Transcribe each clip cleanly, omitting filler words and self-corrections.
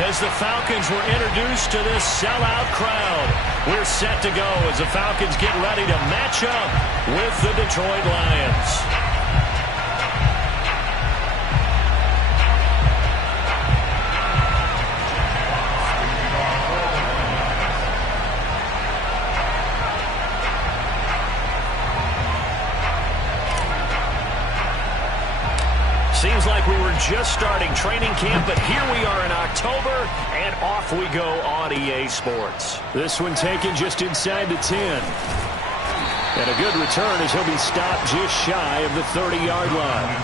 as the Falcons were introduced to this sellout crowd. We're set to go as the Falcons get ready to match up with the Detroit Lions. Seems like we were just starting training camp, but here we are in October, and off we go on EA Sports. This one taken just inside the 10. And a good return as he'll be stopped just shy of the 30-yard line.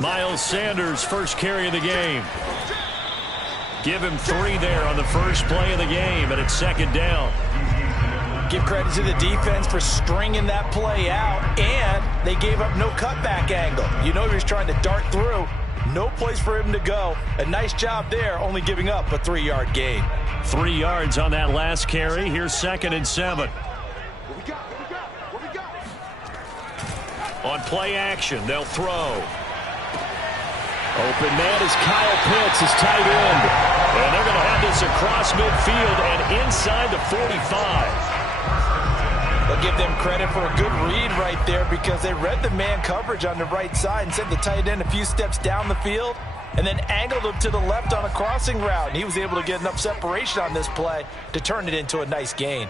Miles Sanders, first carry of the game. Give him 3 there on the first play of the game, and it's second down. Give credit to the defense for stringing that play out, and they gave up no cutback angle. You know he was trying to dart through. No place for him to go. A nice job there, only giving up a 3-yard gain. 3 yards on that last carry. Here's 2nd and 7. On play action, they'll throw. Open man is Kyle Pitts, his tight end. And they're going to have this across midfield and inside the 45. They'll give them credit for a good read right there because they read the man coverage on the right side and sent the tight end a few steps down the field and then angled him to the left on a crossing route. And he was able to get enough separation on this play to turn it into a nice gain.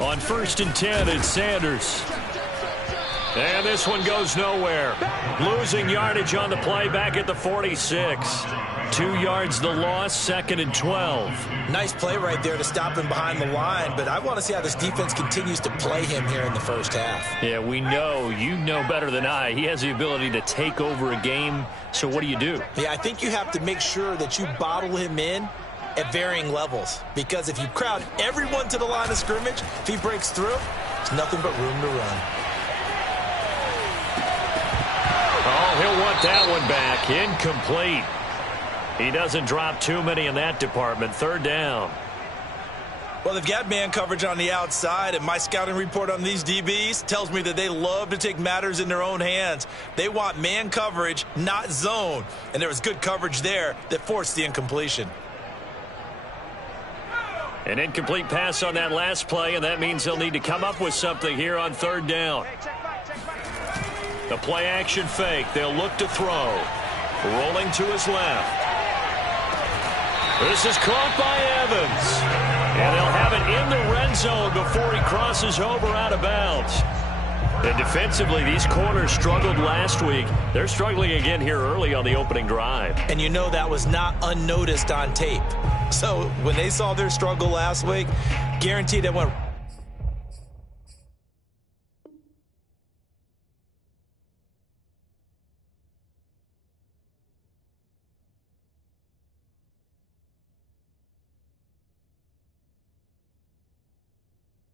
On 1st and 10, it's Sanders. And this one goes nowhere. Losing yardage on the play back at the 46. 2 yards the loss, 2nd and 12. Nice play right there to stop him behind the line, but I want to see how this defense continues to play him here in the first half. Yeah, we know. You know better than I. He has the ability to take over a game, so what do you do? Yeah, I think you have to make sure that you bottle him in at varying levels, because if you crowd everyone to the line of scrimmage, if he breaks through, there's nothing but room to run. Oh, he'll want that one back. Incomplete. He doesn't drop too many in that department. 3rd down. Well, they've got man coverage on the outside, and my scouting report on these DBs tells me that they love to take matters in their own hands. They want man coverage, not zone. And there was good coverage there that forced the incompletion. An incomplete pass on that last play, and that means they'll need to come up with something here on 3rd down. The play action fake. They'll look to throw. Rolling to his left. This is caught by Evans. And they'll have it in the red zone before he crosses over out of bounds. And defensively, these corners struggled last week. They're struggling again here early on the opening drive. And you know that was not unnoticed on tape. So when they saw their struggle last week, guaranteed it went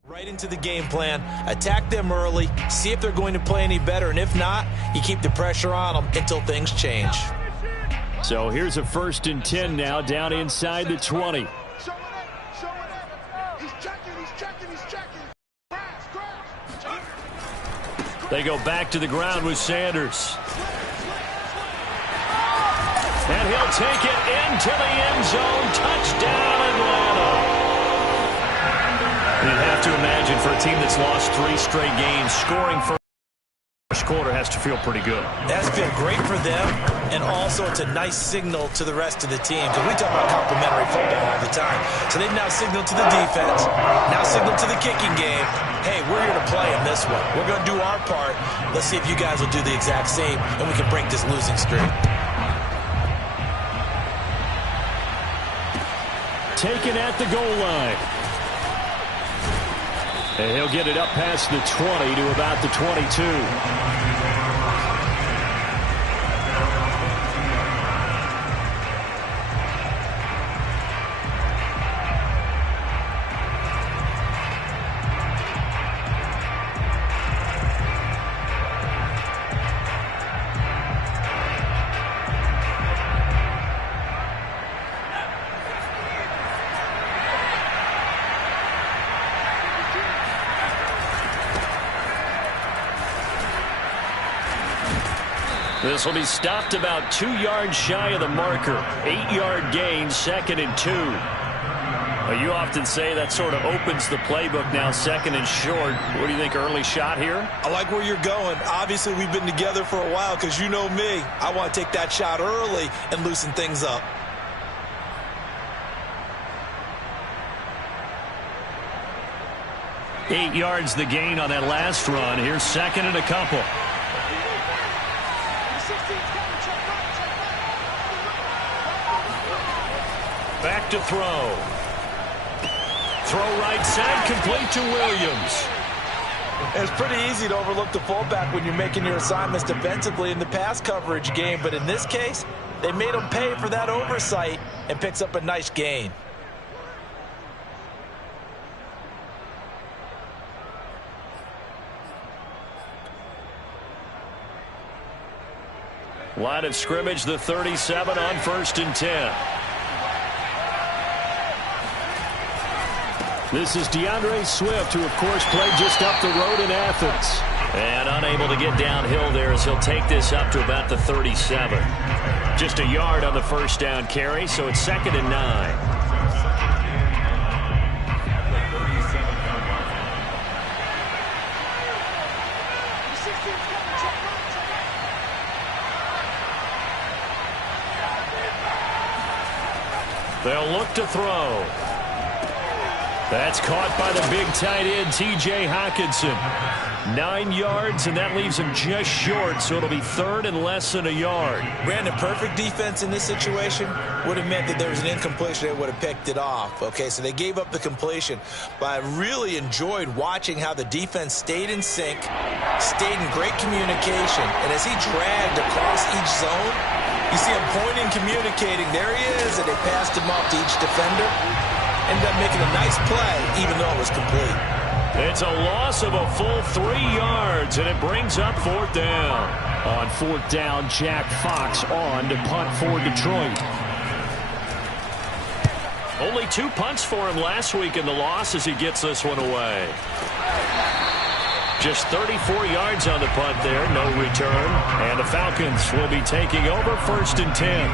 right into the game plan. Attack them early, see if they're going to play any better, and if not, you keep the pressure on them until things change. So here's a 1st and 10 now, down inside the 20. They go back to the ground with Sanders. And he'll take it into the end zone. Touchdown, Atlanta. You'd have to imagine for a team that's lost 3 straight games, scoring first quarter has to feel pretty good. That has to feel great for them, and also it's a nice signal to the rest of the team, because we talk about complimentary football all the time. So they've now signaled to the defense, now signaled to the kicking game, hey, we're here to play in this one. We're going to do our part. Let's see if you guys will do the exact same, and we can break this losing streak. Taken at the goal line. And he'll get it up past the 20 to about the 22. This will be stopped about 2 yards shy of the marker. 8-yard gain, 2nd and 2. Well, you often say that sort of opens the playbook now, 2nd and short. What do you think, early shot here? I like where you're going. Obviously, we've been together for a while because you know me. I want to take that shot early and loosen things up. Eight yards the gain on that last run. Here's 2nd and a couple. Back to throw. Throw right side, complete to Williams. It's pretty easy to overlook the fullback when you're making your assignments defensively in the pass coverage game, but in this case, they made him pay for that oversight and picks up a nice gain. Line of scrimmage, the 37 on 1st and 10. This is DeAndre Swift, who, of course, played just up the road in Athens. And unable to get downhill there as he'll take this up to about the 37. Just a yard on the first down carry, so it's 2nd and 9. They'll look to throw. That's caught by the big tight end, T.J. Hockenson. 9 yards, and that leaves him just short, so it'll be 3rd and less than a yard. Brandon, perfect defense in this situation would have meant that there was an incompletion. They would have picked it off. Okay, so they gave up the completion. But I really enjoyed watching how the defense stayed in sync, stayed in great communication, and as he dragged across each zone, you see him pointing, communicating. There he is, and they passed him off to each defender. Ended up making a nice play, even though it was complete. It's a loss of a full 3 yards, and it brings up 4th down. On 4th down, Jack Fox on to punt for Detroit. Only 2 punts for him last week in the loss as he gets this one away. Just 34 yards on the punt there, no return. And the Falcons will be taking over 1st and 10.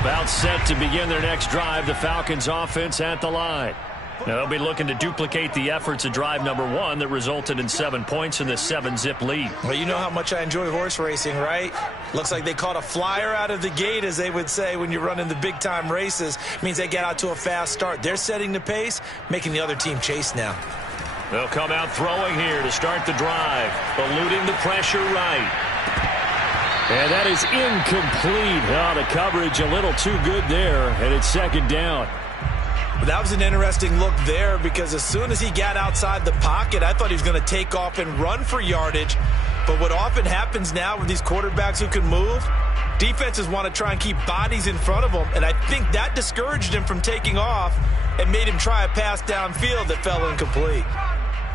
About set to begin their next drive, the Falcons offense at the line. Now they'll be looking to duplicate the efforts of drive number 1 that resulted in 7 points in the 7-zip lead. Well, you know how much I enjoy horse racing, right? Looks like they caught a flyer out of the gate, as they would say when you're running the big-time races. It means they get out to a fast start. They're setting the pace, making the other team chase now. They'll come out throwing here to start the drive, eluding the pressure right. And that is incomplete. Oh, the coverage a little too good there, and it's 2nd down. That was an interesting look there because as soon as he got outside the pocket, I thought he was going to take off and run for yardage. But what often happens now with these quarterbacks who can move, defenses want to try and keep bodies in front of them, and I think that discouraged him from taking off and made him try a pass downfield that fell incomplete.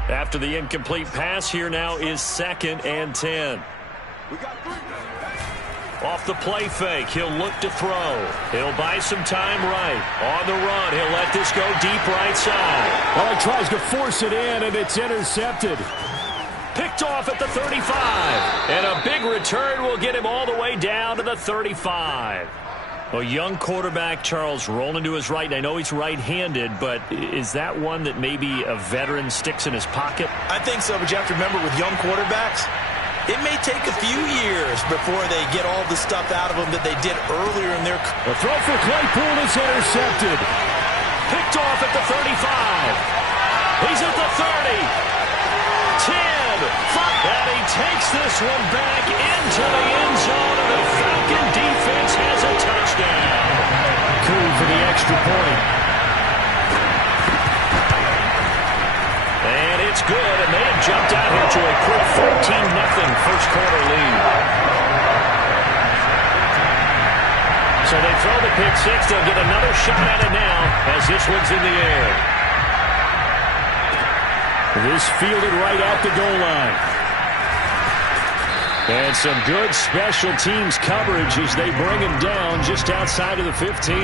After the incomplete pass, here now is 2nd and 10. Off the play fake, he'll look to throw. He'll buy some time right. On the run, he'll let this go deep right side. Well, he tries to force it in, and it's intercepted. Picked off at the 35. And a big return will get him all the way down to the 35. Well, young quarterback Charles rolling to his right. And I know he's right-handed, but is that one that maybe a veteran sticks in his pocket? I think so, but you have to remember with young quarterbacks, it may take a few years before they get all the stuff out of them that they did earlier in their career. The throw for Claypool is intercepted. Picked off at the 35. He's at the 30. 10. 5. And he takes this one back into the end zone, and the Falcon defense has a touchdown. Cool for the extra point. And it's good, and they have jumped out here to a quick 14-0 first quarter lead. So they throw the pick six. They'll get another shot at it now as this one's in the air. This fielded right at the goal line. And some good special teams coverage as they bring him down just outside of the 15.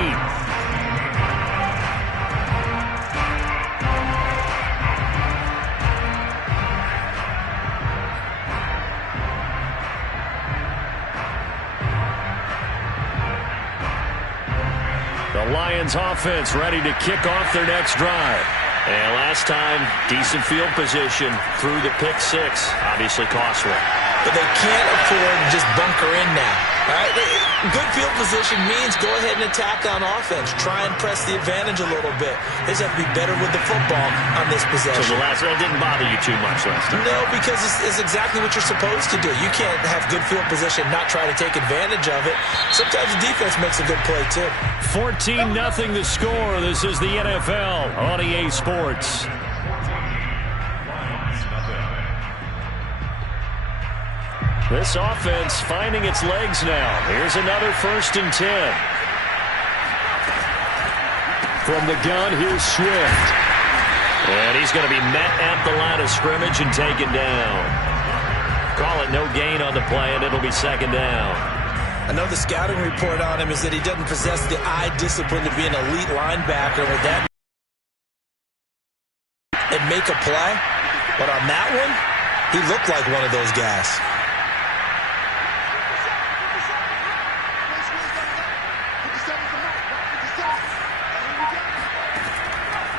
The Lions offense ready to kick off their next drive. And last time, decent field position through the pick six. Obviously costly. But they can't afford to just bunker in now. All right? Good field position means go ahead and attack on offense. Try and press the advantage a little bit. They just have to be better with the football on this possession. So that didn't bother you too much last time? No, because it's exactly what you're supposed to do. You can't have good field position and not try to take advantage of it. Sometimes the defense makes a good play, too. 14-0 the score. This is the NFL on EA Sports. This offense finding its legs now. Here's another 1st and 10. From the gun, here's Swift. And he's going to be met at the line of scrimmage and taken down. Call it no gain on the play, and it'll be 2nd down. I know the scouting report on him is that he doesn't possess the eye discipline to be an elite linebacker. With that, and make a play. But on that one, he looked like one of those guys.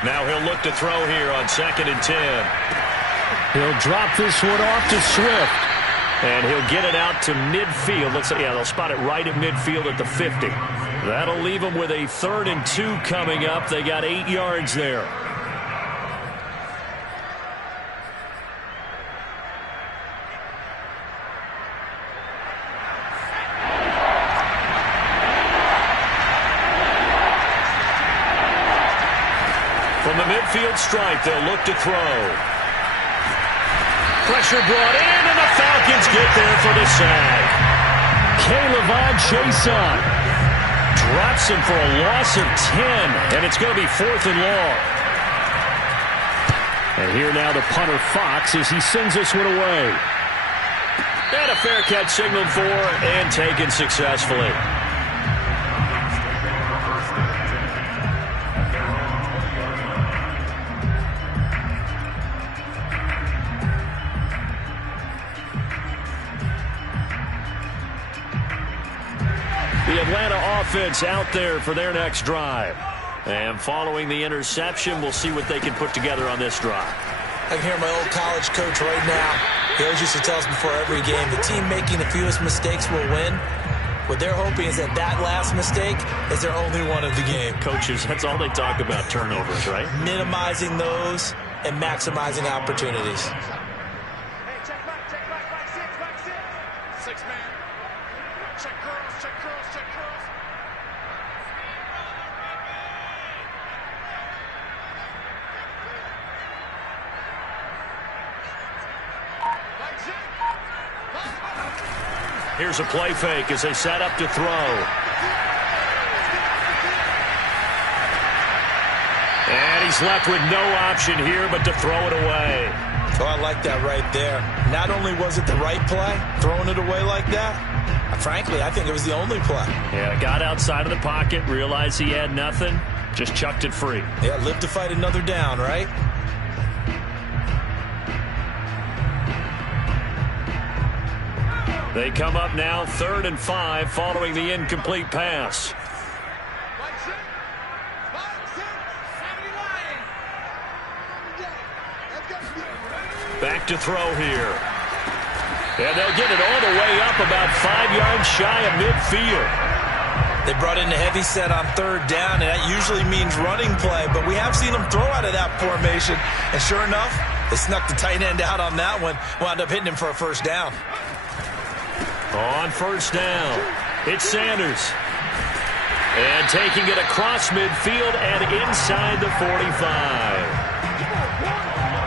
Now he'll look to throw here on 2nd and 10. He'll drop this one off to Swift. And he'll get it out to midfield. Looks like, yeah, they'll spot it right at midfield at the 50. That'll leave them with a 3rd and 2 coming up. They got 8 yards there. From the midfield stripe, they'll look to throw. Pressure brought in, and the Falcons get there for the sack. Caleb Chason drops him for a loss of 10, and it's going to be 4th and long. And here now the punter Fox as he sends this one away. And a fair catch signaled for and taken successfully. The Atlanta offense out there for their next drive. And following the interception, we'll see what they can put together on this drive. I can hear my old college coach right now. He always used to tell us before every game, the team making the fewest mistakes will win. What they're hoping is that that last mistake is their only one of the game. Coaches, that's all they talk about, turnovers, right? Minimizing those and maximizing opportunities. Hey, check back, six. 6 man. Check curls, check curls, check curls. Here's a play fake as they set up to throw. And he's left with no option here but to throw it away. Oh, I like that right there. Not only was it the right play, throwing it away like that, frankly, I think it was the only play. Yeah, got outside of the pocket, realized he had nothing, just chucked it free. Yeah, live to fight another down, right? They come up now 3rd and 5 following the incomplete pass. Back to throw here. And they'll get it all the way up about 5 yards shy of midfield. They brought in the heavy set on 3rd down, and that usually means running play, but we have seen them throw out of that formation, and sure enough, they snuck the tight end out on that one, wound up hitting him for a 1st down. On 1st down, it's Sanders. And taking it across midfield and inside the 45.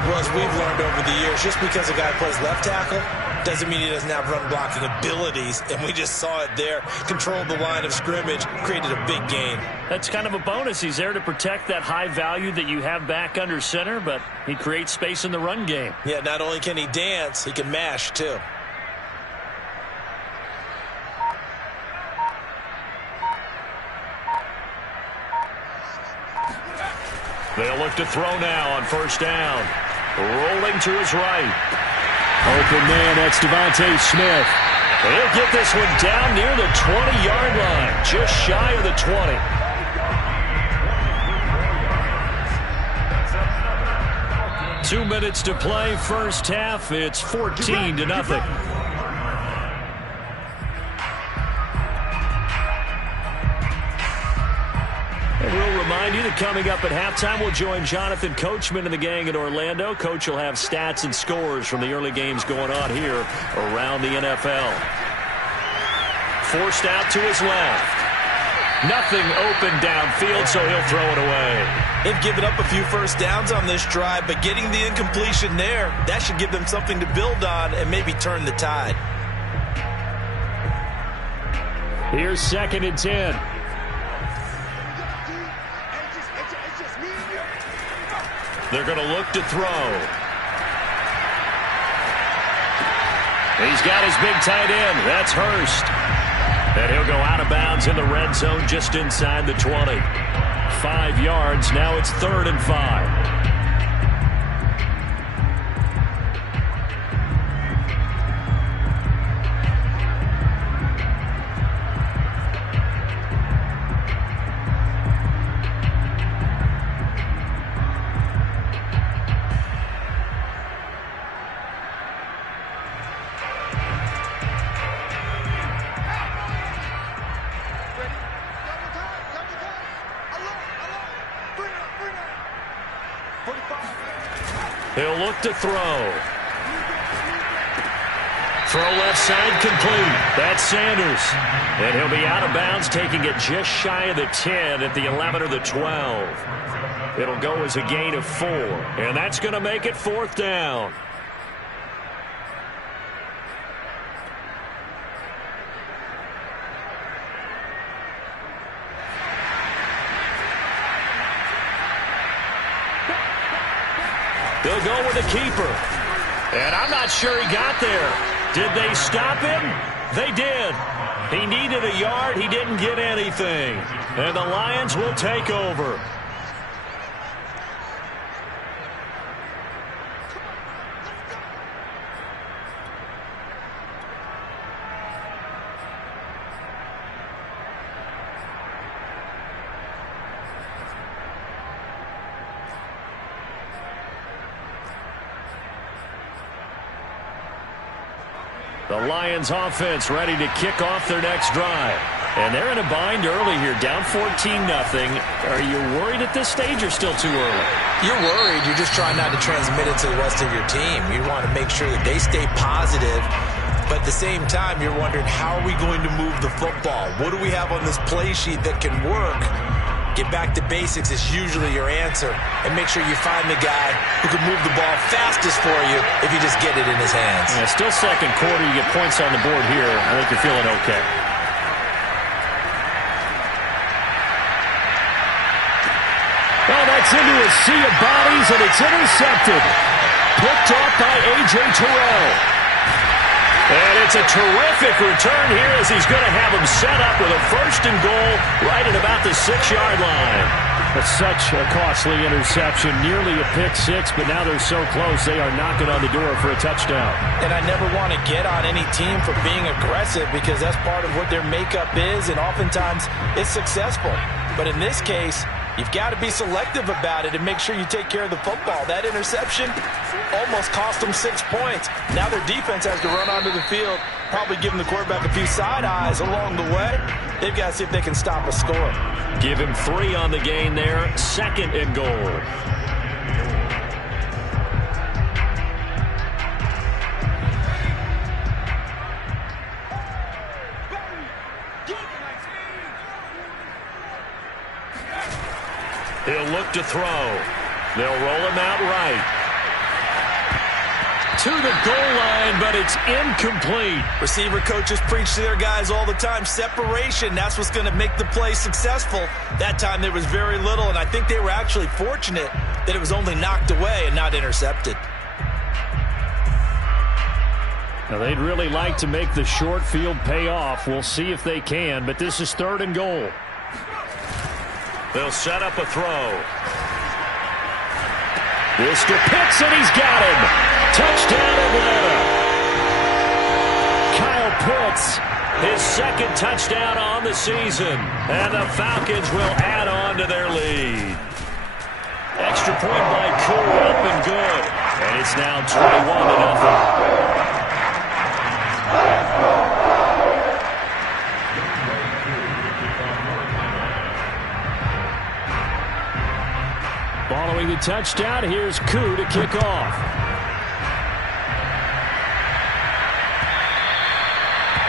Well, as we've learned over the years, just because a guy plays left tackle doesn't mean he doesn't have run blocking abilities, and we just saw it there. Controlled the line of scrimmage, created a big gain. That's kind of a bonus. He's there to protect that high value that you have back under center, but he creates space in the run game. Yeah, not only can he dance, he can mash, too. They'll look to throw now on 1st down. Rolling to his right. Open man, that's Devontae Smith. He'll get this one down near the 20-yard line, just shy of the 20. 2 minutes to play, first half. It's 14-0. And we'll remind you that coming up at halftime, we'll join Jonathan Coachman and the gang in Orlando. Coach will have stats and scores from the early games going on here around the NFL. Forced out to his left. Nothing open downfield, so he'll throw it away. They've given up a few first downs on this drive, but getting the incompletion there, that should give them something to build on and maybe turn the tide. Here's 2nd and 10. They're going to look to throw. He's got his big tight end. That's Hurst. And he'll go out of bounds in the red zone just inside the 20. 5 yards. Now it's 3rd and 5. He'll look to throw. Throw left side complete. That's Sanders. And he'll be out of bounds, taking it just shy of the 10 at the 11 or the 12. It'll go as a gain of 4. And that's going to make it 4th down. They'll go with a keeper. And I'm not sure he got there. Did they stop him? They did. He needed a yard. He didn't get anything. And the Lions will take over. The Lions offense ready to kick off their next drive. And they're in a bind early here, down 14-0. Are you worried at this stage or still too early? You're worried. You're just trying not to transmit it to the rest of your team. You want to make sure that they stay positive. But at the same time, you're wondering, how are we going to move the football? What do we have on this play sheet that can work? Get back to basics is usually your answer. And make sure you find the guy who can move the ball fastest for you if you just get it in his hands. Yeah, still second quarter. You get points on the board here. I think you're feeling okay. Well, that's into a sea of bodies, and it's intercepted. Picked off by A.J. Terrell. And it's a terrific return here as he's going to have him set up with a 1st and goal right at about the 6-yard line. That's such a costly interception, nearly a pick six, but now they're so close they are knocking on the door for a touchdown. And I never want to get on any team for being aggressive because that's part of what their makeup is, and oftentimes it's successful. But in this case, you've got to be selective about it and make sure you take care of the football. That interception almost cost them 6 points. Now their defense has to run onto the field, probably giving the quarterback a few side eyes along the way. They've got to see if they can stop a score. Give him 3 on the gain there. 2nd and goal. He'll look to throw. They'll roll him out right. To the goal line, but it's incomplete. Receiver coaches preach to their guys all the time. Separation, that's what's going to make the play successful. That time there was very little, and I think they were actually fortunate that it was only knocked away and not intercepted. Now, they'd really like to make the short field pay off. We'll see if they can, but this is 3rd and goal. They'll set up a throw. Mr. Pitts, and he's got him. Touchdown, Atlanta. Kyle Pitts, his 2nd touchdown on the season. And the Falcons will add on to their lead. Extra point by Cool, up and good. And it's now 21-0. Following the touchdown, here's Koo to kick off.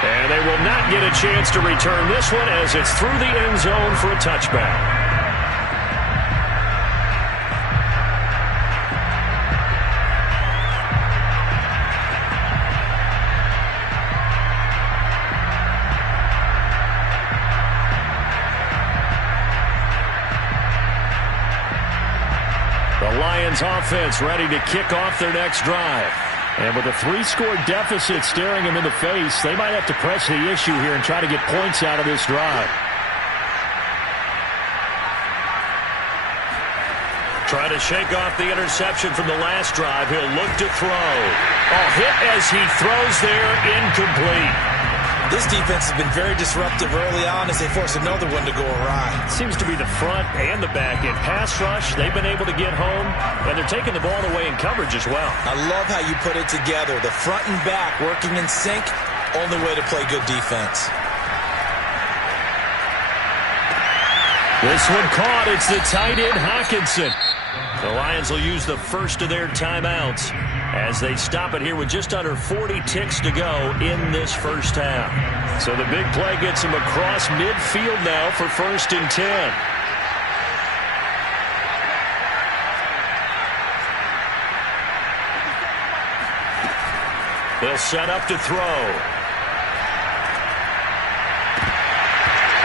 And they will not get a chance to return this one as it's through the end zone for a touchback. The Lions offense ready to kick off their next drive. And with a 3-score deficit staring them in the face, they might have to press the issue here and try to get points out of this drive. Try to shake off the interception from the last drive. He'll look to throw. Hit as he throws there, incomplete. This defense has been very disruptive early on as they force another one to go awry. Seems to be the front and the back end. Pass rush, they've been able to get home, and they're taking the ball away in coverage as well. I love how you put it together. The front and back working in sync, only way to play good defense. This one caught. It's the tight end, Hockenson. The Lions will use the first of their timeouts as they stop it here with just under 40 ticks to go in this first half. So the big play gets him across midfield now for 1st and 10. They'll set up to throw.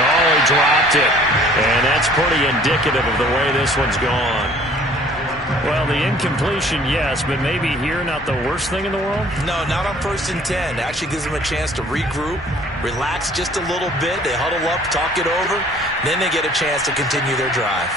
Oh, he dropped it. And that's pretty indicative of the way this one's gone. Well, the incompletion, yes, but maybe here not the worst thing in the world? No, not on 1st and 10. It actually gives them a chance to regroup, relax just a little bit. They huddle up, talk it over. Then they get a chance to continue their drive.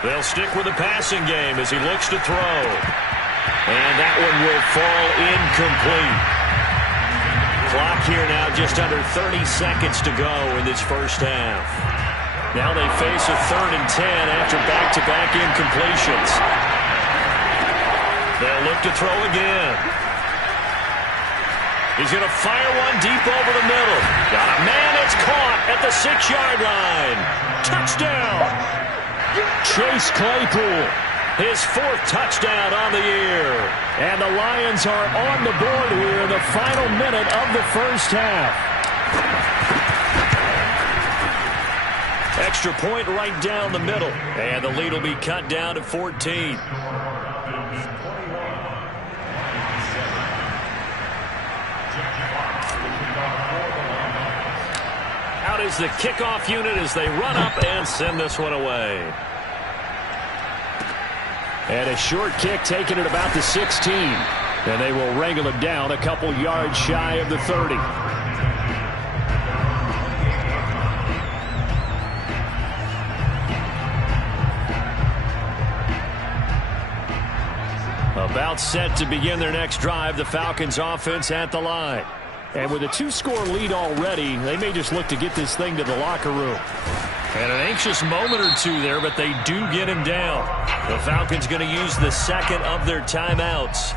They'll stick with the passing game as he looks to throw. And that one will fall incomplete. Clock here now just under 30 seconds to go in this first half. Now they face a 3rd and 10 after back-to-back incompletions. They'll look to throw again. He's going to fire one deep over the middle. Got a man, it's caught at the 6-yard line. Touchdown! Chase Claypool, his 4th touchdown on the year. And the Lions are on the board here in the final minute of the first half. Extra point right down the middle. And the lead will be cut down to 14. Out is the kickoff unit as they run up and send this one away. And a short kick taken at about the 16. And they will wrangle him down a couple yards shy of the 30. About set to begin their next drive, the Falcons offense at the line. And with a 2-score lead already, they may just look to get this thing to the locker room. And an anxious moment or two there, but they do get him down. The Falcons going to use the 2nd of their timeouts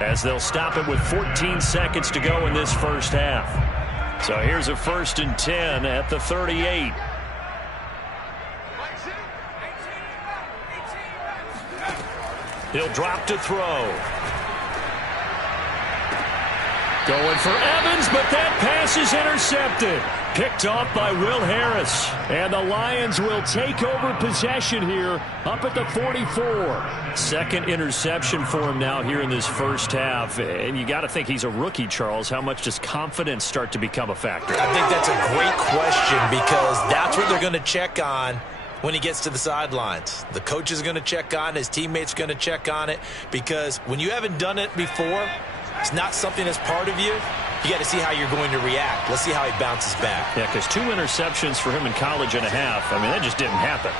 as they'll stop it with 14 seconds to go in this first half. So here's a 1st and 10 at the 38. He'll drop to throw. Going for Evans, but that pass is intercepted. Picked off by Will Harris. And the Lions will take over possession here up at the 44. 2nd interception for him now here in this first half. And you got to think he's a rookie, Charles. How much does confidence start to become a factor? I think that's a great question because that's what they're going to check on when he gets to the sidelines. The coach is going to check on it. His teammates are going to check on it because when you haven't done it before, it's not something that's part of you. you got to see how you're going to react. Let's see how he bounces back. Yeah, because 2 interceptions for him in college and a half. I mean, that just didn't happen.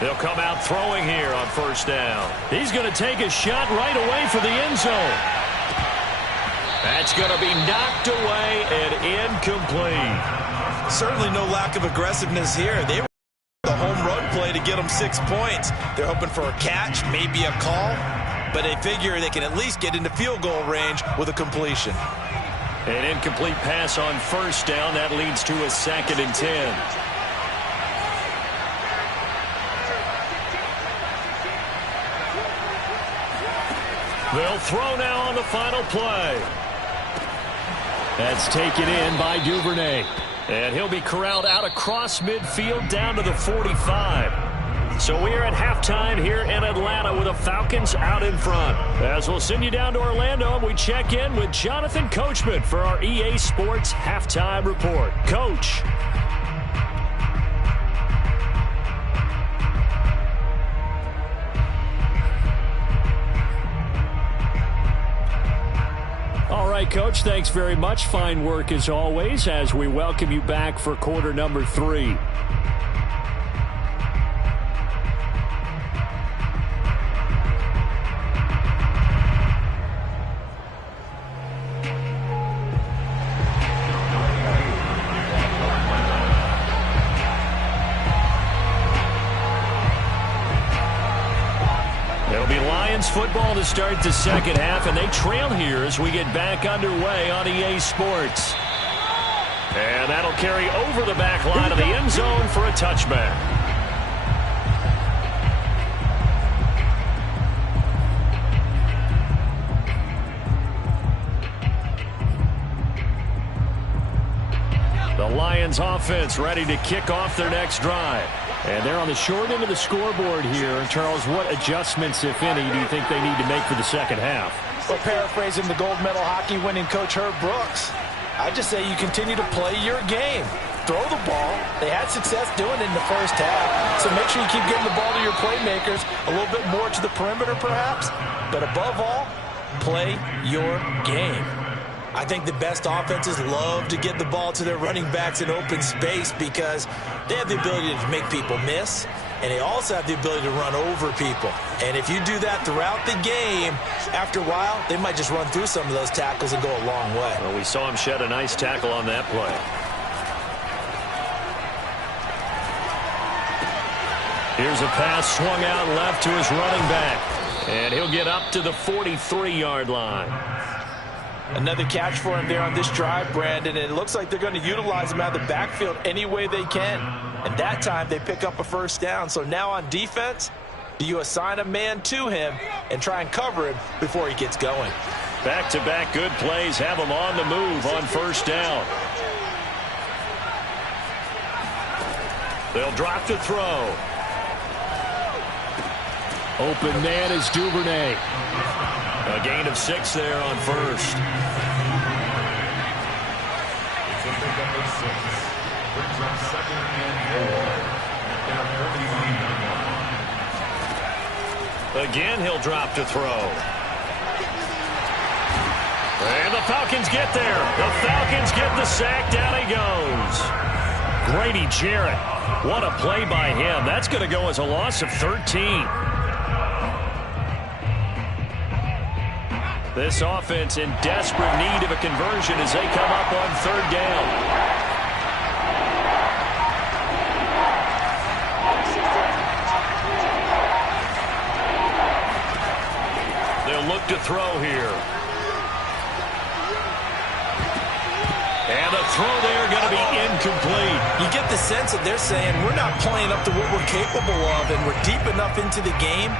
They'll come out throwing here on first down. He's going to take a shot right away for the end zone. That's going to be knocked away and incomplete. Certainly no lack of aggressiveness here. They were the home run play to get them 6 points. They're hoping for a catch, maybe a call, but they figure they can at least get into field goal range with a completion. An incomplete pass on first down. That leads to a 2nd and 10. They'll throw now on the final play. That's taken in by Duvernay. And he'll be corralled out across midfield down to the 45. So we are at halftime here in Atlanta with the Falcons out in front. As we'll send you down to Orlando, we check in with Jonathan Coachman for our EA Sports Halftime Report. Coach. All right, Coach, thanks very much. Fine work as always as we welcome you back for quarter number 3. Football to start the second half, and they trail here as we get back underway on EA Sports. And that'll carry over the back line of the end zone for a touchback. The Lions offense ready to kick off their next drive. And they're on the short end of the scoreboard here. Charles, what adjustments, if any, do you think they need to make for the second half? Well, paraphrasing the gold medal hockey winning coach Herb Brooks, I just say you continue to play your game. Throw the ball. They had success doing it in the first half. So make sure you keep getting the ball to your playmakers, a little bit more to the perimeter perhaps. But above all, play your game. I think the best offenses love to get the ball to their running backs in open space because they have the ability to make people miss, and they also have the ability to run over people. And if you do that throughout the game, after a while, they might just run through some of those tackles and go a long way. Well, we saw him shed a nice tackle on that play. Here's a pass swung out left to his running back, and he'll get up to the 43-yard line. Another catch for him there on this drive, Brandon, and it looks like they're going to utilize him out of the backfield any way they can. And that time they pick up a first down. So now on defense, do you assign a man to him and try and cover him before he gets going? Back-to-back good plays have him on the move on first down. They'll drop to throw. Open man is Duvernay. A gain of 6 there on first. Again, he'll drop to throw. And the Falcons get there. The Falcons get the sack. Down he goes. Grady Jarrett. What a play by him. That's going to go as a loss of 13. This offense in desperate need of a conversion as they come up on third down. They'll look to throw here. And the throw there going to be incomplete. You get the sense that they're saying we're not playing up to what we're capable of, and we're deep enough into the game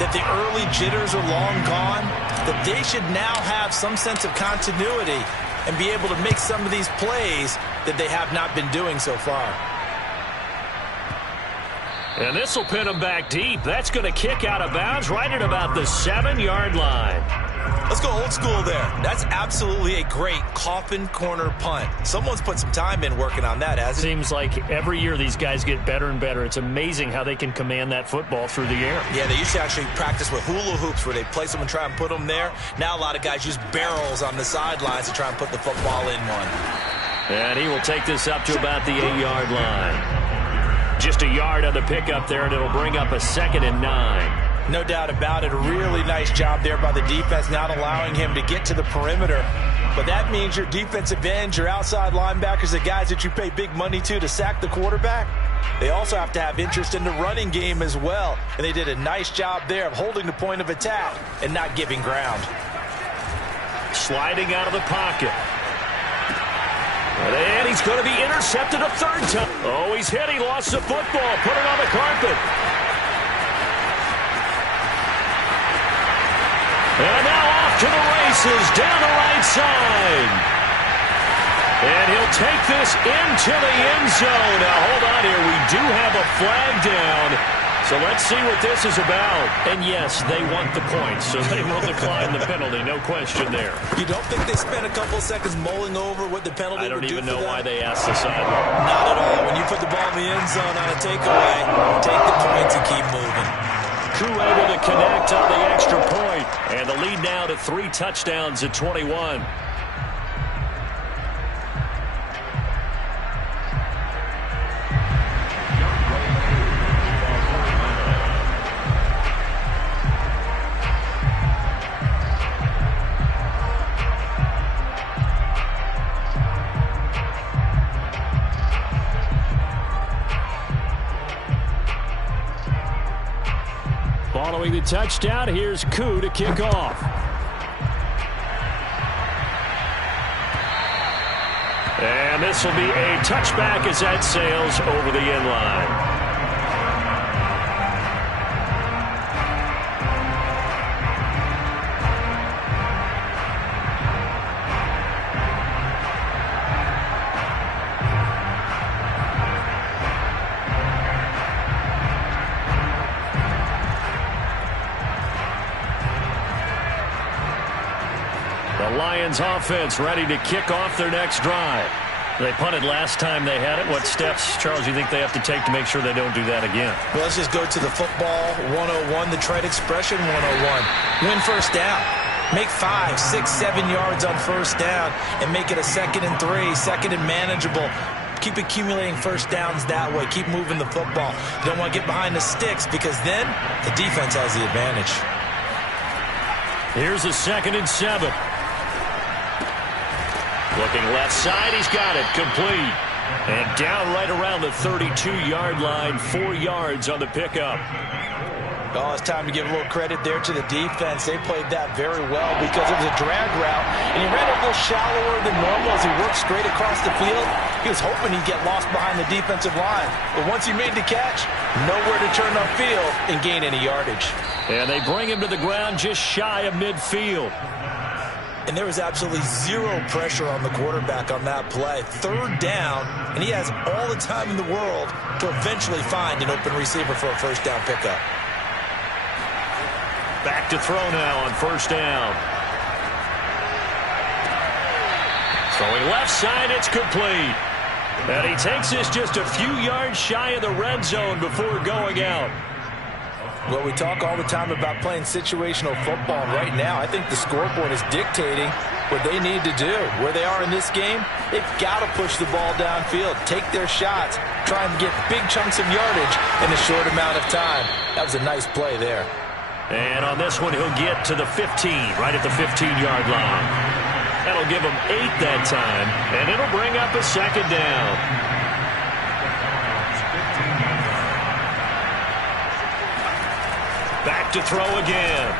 that the early jitters are long gone, that they should now have some sense of continuity and be able to make some of these plays that they have not been doing so far. And this will pin them back deep. That's going to kick out of bounds right at about the 7-yard line. Let's go old school there. That's absolutely a great coffin corner punt. Someone's put some time in working on that, hasn't it? Seems like every year these guys get better and better. It's amazing how they can command that football through the air. Yeah, they used to actually practice with hula hoops where they place them and try and put them there. Now a lot of guys use barrels on the sidelines to try and put the football in one. And he will take this up to about the 8-yard line. Just a yard on the pickup there, and it'll bring up a 2nd and 9. No doubt about it. A really nice job there by the defense, not allowing him to get to the perimeter. But that means your defensive ends, your outside linebackers, the guys that you pay big money to sack the quarterback, they also have to have interest in the running game as well. And they did a nice job there of holding the point of attack and not giving ground. Sliding out of the pocket. And he's going to be intercepted a 3rd time. Oh, he's hit. He lost the football. Put it on the carpet. And now off to the races down the right side. And he'll take this into the end zone. Now, hold on here. We do have a flag down. So let's see what this is about. And yes, they want the points, so they will decline the penalty. No question there. You don't think they spent a couple seconds mulling over what the penalty would do? I don't even know why they asked the sideline. Not at all. When you put the ball in the end zone on a takeaway, take the points and keep moving. Crew able to connect on the extra point. And the lead now to 3 touchdowns at 21. Following the touchdown, here's Koo to kick off. And this will be a touchback as that sails over the end line. Lions offense ready to kick off their next drive. They punted last time they had it. What steps, Charles, you think they have to take to make sure they don't do that again? Well, let's just go to the football 101, the trade expression 101. Win first down. Make 5, 6, 7 yards on first down and make it a 2nd and 3, 2nd and manageable. Keep accumulating first downs that way. Keep moving the football. You don't want to get behind the sticks because then the defense has the advantage. Here's a 2nd and 7. Looking left side, he's got it, complete. And down right around the 32-yard line, 4 yards on the pickup. Oh, it's time to give a little credit there to the defense. They played that very well because it was a drag route, and he ran a little shallower than normal as he worked straight across the field. He was hoping he'd get lost behind the defensive line. But once he made the catch, nowhere to turn upfield and gain any yardage. And they bring him to the ground just shy of midfield. And there was absolutely zero pressure on the quarterback on that play. 3rd down, and he has all the time in the world to eventually find an open receiver for a first down pickup. Back to throw now on first down. Throwing left side, it's complete. And he takes this just a few yards shy of the red zone before going out. Well, we talk all the time about playing situational football. Right now, I think the scoreboard is dictating what they need to do. Where they are in this game, they've got to push the ball downfield, take their shots, try and get big chunks of yardage in a short amount of time. That was a nice play there. And on this one, he'll get to the 15, right at the 15-yard line. That'll give him 8 that time, and it'll bring up a 2nd down. Back to throw again.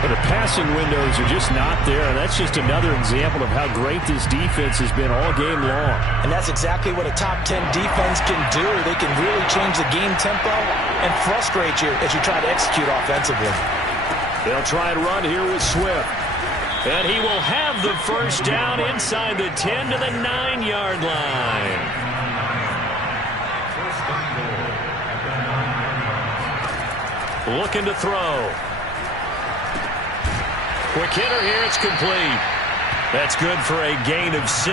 But the passing windows are just not there, and that's just another example of how great this defense has been all game long. And that's exactly what a top 10 defense can do. They can really change the game tempo and frustrate you as you try to execute offensively. They'll try and run here with Swift. And he will have the first down inside the 10 to the 9-yard line. looking to throw. Quick hitter here. It's complete. That's good for a gain of 6,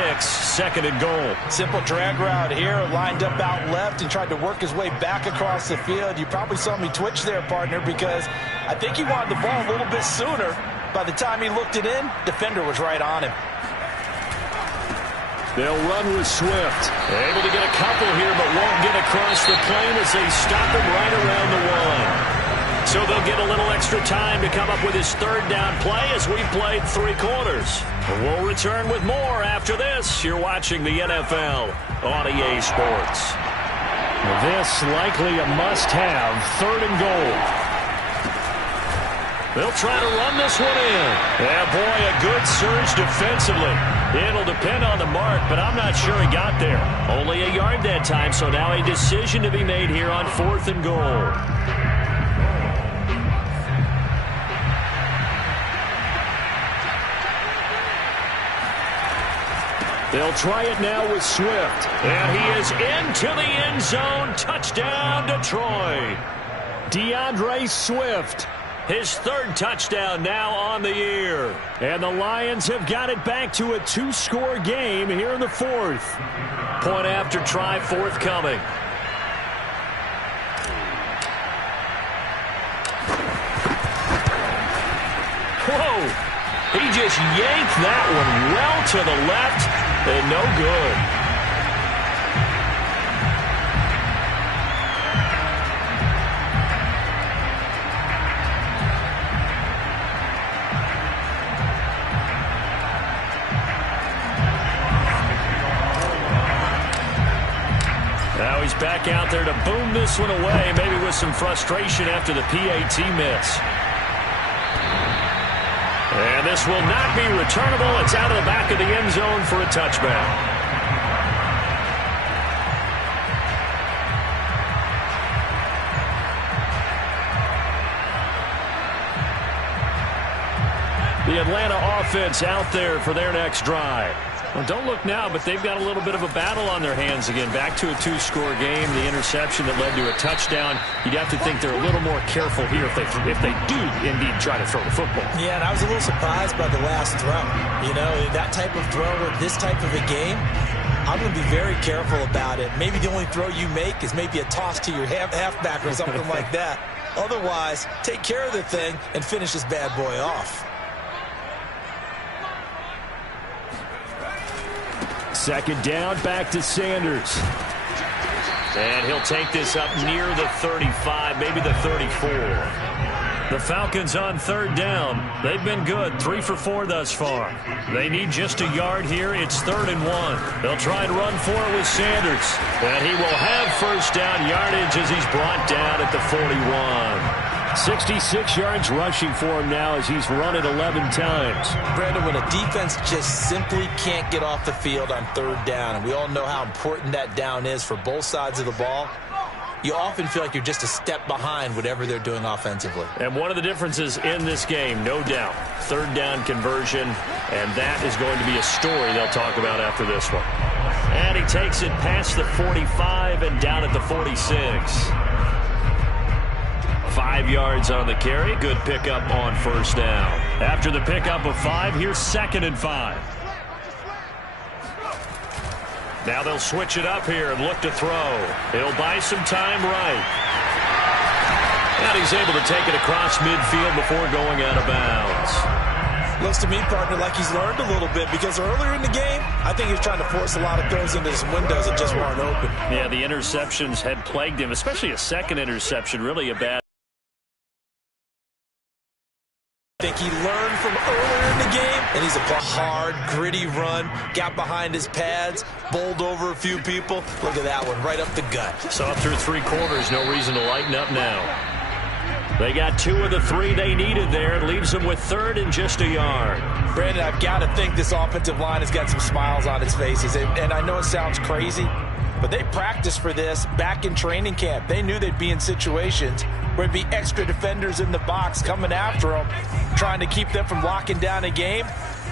2nd and goal. Simple drag route here, lined up out left and tried to work his way back across the field. You probably saw me twitch there, partner, because I think he wanted the ball a little bit sooner. By the time he looked it in, defender was right on him. They'll run with Swift. Able to get a couple here, but won't get across the plane as they stop him right around the 1. So they'll get a little extra time to come up with his 3rd down play as we played 3 quarters. We'll return with more after this. You're watching the NFL on EA Sports. This likely a must-have, 3rd and goal. They'll try to run this one in. Yeah, boy, a good surge defensively. It'll depend on the mark, but I'm not sure he got there. Only a yard that time, so now a decision to be made here on 4th and goal. They'll try it now with Swift. And he is into the end zone. Touchdown, Detroit. DeAndre Swift. His 3rd touchdown now on the year. And the Lions have got it back to a 2-score game here in the 4th. Point after try forthcoming. Whoa! He just yanked that one well to the left and no good. Now he's back out there to boom this one away, maybe with some frustration after the PAT miss. And this will not be returnable. It's out of the back of the end zone for a touchback. The Atlanta offense out there for their next drive. Well, don't look now, but they've got a little bit of a battle on their hands again. Back to a 2-score game. The interception that led to a touchdown. You'd have to think they're a little more careful here if they do indeed try to throw the football. Yeah, and I was a little surprised by the last throw. You know, that type of throw with this type of a game, I'm going to be very careful about it. Maybe the only throw you make is maybe a toss to your halfback or something like that. Otherwise, take care of the thing and finish this bad boy off. 2nd down, back to Sanders. And he'll take this up near the 35, maybe the 34. The Falcons on 3rd down. They've been good, 3 for 4 thus far. They need just a yard here. It's 3rd and 1. They'll try and run for it with Sanders. And he will have 1st down yardage as he's brought down at the 41. 66 yards rushing for him now as he's run it 11 times. Brandon, when a defense just simply can't get off the field on 3rd down, and we all know how important that down is for both sides of the ball, you often feel like you're just a step behind whatever they're doing offensively. And one of the differences in this game, no doubt, 3rd down conversion, and that is going to be a story they'll talk about after this one. And he takes it past the 45 and down at the 46. 5 yards on the carry. Good pickup on 1st down. After the pickup of 5, here's 2nd and 5. Now they'll switch it up here and look to throw. He'll buy some time right. And he's able to take it across midfield before going out of bounds. Looks to me, partner, like he's learned a little bit, because earlier in the game, I think he was trying to force a lot of throws into some windows that just weren't open. Yeah, the interceptions had plagued him, especially a 2nd interception, really a bad. I think he learned from earlier in the game, and he's a hard, gritty run, got behind his pads, bowled over a few people. Look at that one, right up the gut. So up through 3 quarters, no reason to lighten up now. They got 2 of the 3 they needed there. It leaves them with 3rd and just a yard. Brandon, I've got to think this offensive line has got some smiles on its faces, and I know it sounds crazy, but they practiced for this back in training camp. They knew they'd be in situations where there'd be extra defenders in the box coming after them, trying to keep them from locking down a game.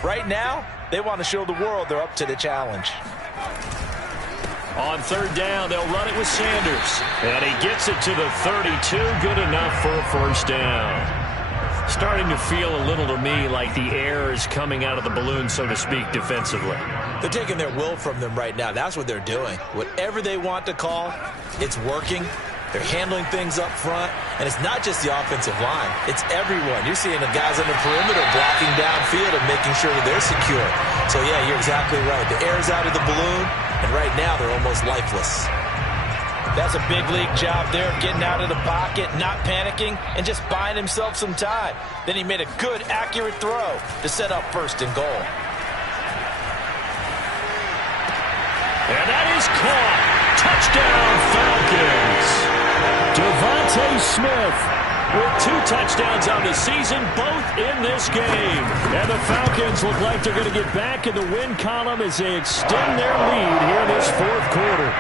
Right now, they want to show the world they're up to the challenge. On third down, they'll run it with Sanders. And he gets it to the 32. Good enough for a first down. Starting to feel a little to me like the air is coming out of the balloon, so to speak, defensively. They're taking their will from them right now. That's what they're doing. Whatever they want to call, it's working. They're handling things up front. And it's not just the offensive line. It's everyone. You're seeing the guys on the perimeter blocking downfield and making sure that they're secure. So, yeah, you're exactly right. The air's out of the balloon, and right now they're almost lifeless. That's a big league job there, getting out of the pocket, not panicking, and just buying himself some time. Then he made a good, accurate throw to set up first and goal. And that is caught. Touchdown, Falcons. Devontae Smith with 2 touchdowns on the season, both in this game. And the Falcons look like they're going to get back in the win column as they extend their lead here in this fourth quarter.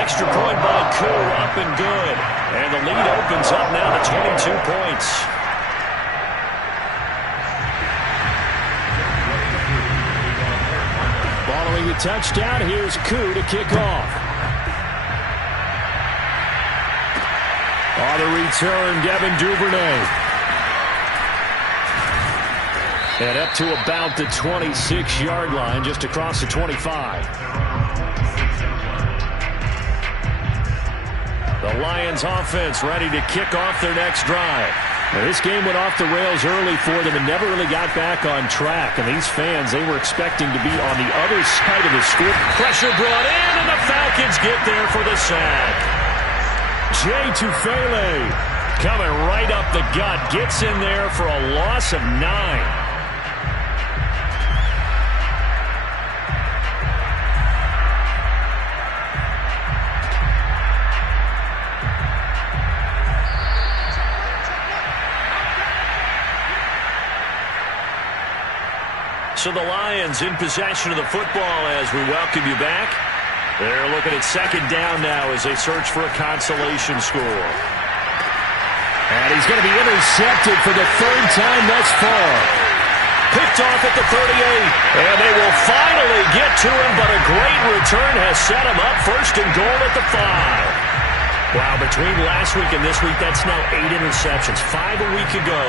Extra point by Koo, up and good. And the lead opens up now to 22 points. Following the touchdown, here's Koo to kick off. On the return, Devin Duvernay. And up to about the 26-yard line, just across the 25. The Lions offense ready to kick off their next drive. Now, this game went off the rails early for them and never really got back on track. And these fans, they were expecting to be on the other side of the score. Pressure brought in, and the Falcons get there for the sack. Jay Tufele coming right up the gut. Gets in there for a loss of 9. So the Lions in possession of the football as we welcome you back. They're looking at second down now as they search for a consolation score. And he's going to be intercepted for the 3rd time thus far. Picked off at the 38. And they will finally get to him, but a great return has set him up first and goal at the 5. Wow, between last week and this week, that's now 8 interceptions. 5 a week ago,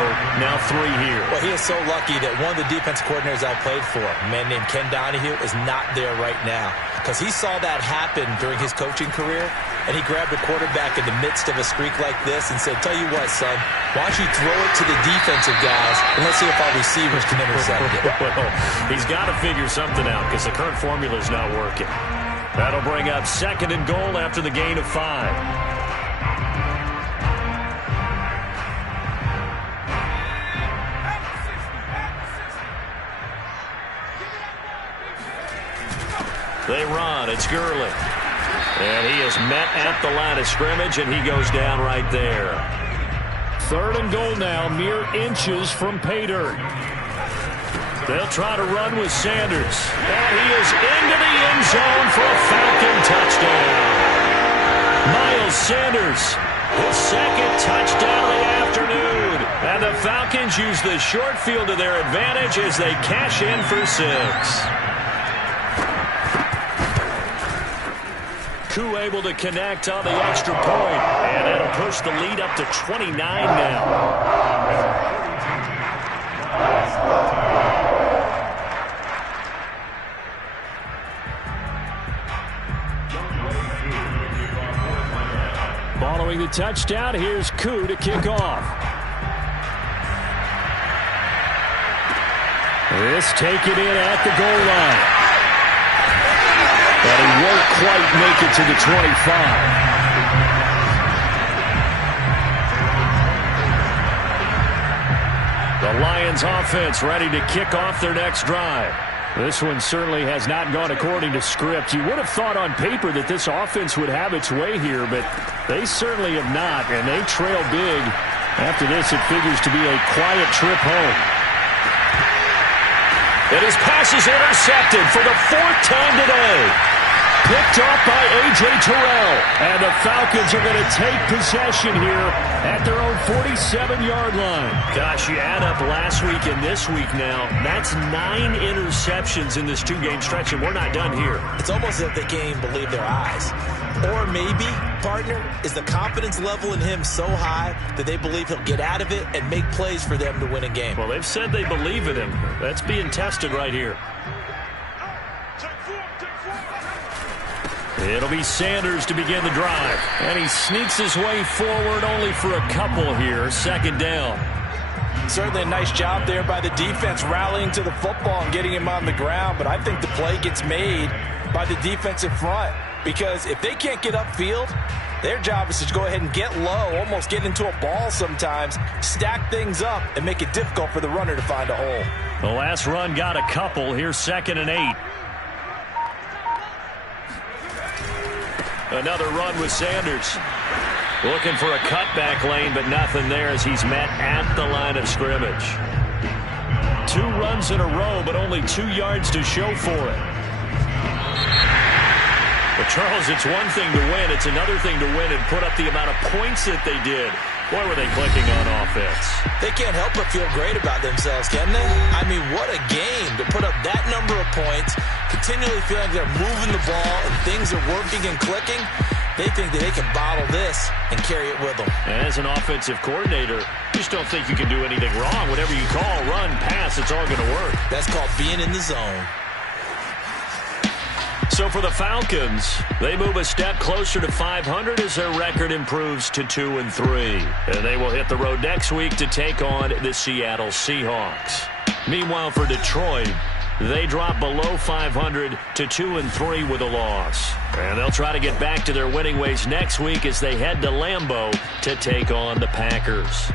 now 3 here. Well, he is so lucky that one of the defense coordinators I played for, a man named Ken Donahue, is not there right now. Because he saw that happen during his coaching career, and he grabbed the quarterback in the midst of a streak like this and said, tell you what, son, why don't you throw it to the defensive guys, and let's see if our receivers can intercept it. He's got to figure something out because the current formula is not working. That'll bring up second and goal after the gain of 5. They run. It's Gurley. And he is met at the line of scrimmage, and he goes down right there. 3rd and goal now, mere inches from pay dirt. They'll try to run with Sanders. And he is into the end zone for a Falcon touchdown. Miles Sanders, his 2nd touchdown of the afternoon. And the Falcons use the short field to their advantage as they cash in for 6. Koo able to connect on the extra point, and that'll push the lead up to 29 now. Following the touchdown, here's Koo to kick off. This taken in at the goal line. But he won't quite make it to the 25. The Lions offense ready to kick off their next drive. This one certainly has not gone according to script. You would have thought on paper that this offense would have its way here, but they certainly have not, and they trail big. After this, it figures to be a quiet trip home. And his pass is intercepted for the 4th time today. Picked off by A.J. Terrell. And the Falcons are going to take possession here at their own 47-yard line. Gosh, you add up last week and this week now. That's 9 interceptions in this 2-game stretch, and we're not done here. It's almost as if they can't even believe their eyes. Or maybe, partner, is the confidence level in him so high that they believe he'll get out of it and make plays for them to win a game. Well, they've said they believe in him. That's being tested right here. It'll be Sanders to begin the drive. And he sneaks his way forward only for a couple here. Second down. Certainly a nice job there by the defense rallying to the football and getting him on the ground. But I think the play gets made by the defensive front. Because if they can't get upfield, their job is to go ahead and get low, almost get into a ball sometimes, stack things up, and make it difficult for the runner to find a hole. The last run got a couple. Here's 2nd and 8. Another run with Sanders. Looking for a cutback lane, but nothing there as he's met at the line of scrimmage. 2 runs in a row, but only 2 yards to show for it. But, Charles, it's one thing to win. It's another thing to win and put up the amount of points that they did. Boy, were they clicking on offense. They can't help but feel great about themselves, can they? I mean, what a game to put up that number of points, continually feeling like they're moving the ball and things are working and clicking. They think that they can bottle this and carry it with them. As an offensive coordinator, you just don't think you can do anything wrong. Whatever you call, run, pass, it's all going to work. That's called being in the zone. So for the Falcons, they move a step closer to 500 as their record improves to 2-3. And they will hit the road next week to take on the Seattle Seahawks. Meanwhile, for Detroit, they drop below 500 to 2-3 with a loss. And they'll try to get back to their winning ways next week as they head to Lambeau to take on the Packers.